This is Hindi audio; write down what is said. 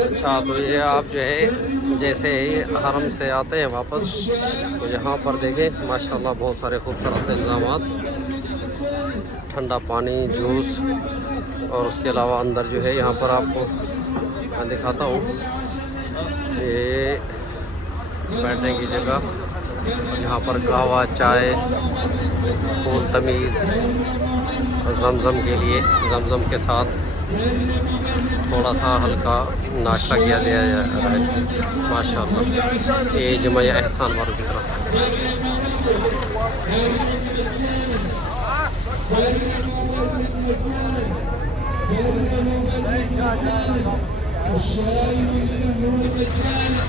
अच्छा, तो ये आप जो है जैसे ही हरम से आते हैं वापस, तो यहाँ पर देखें माशाल्लाह बहुत सारे खूबसूरत इंतजामात, ठंडा पानी, जूस, और उसके अलावा अंदर जो है यहाँ पर आपको मैं दिखाता हूँ, ये बैठने की जगह, यहाँ पर कहवा, चाय, खून तमीज़, जमज़म के लिए जमज़म के साथ थोड़ा सा हल्का नाश्ता किया दिया जा रहा है माशाल्लाह। ये जमा एहसान वालों की तरफ।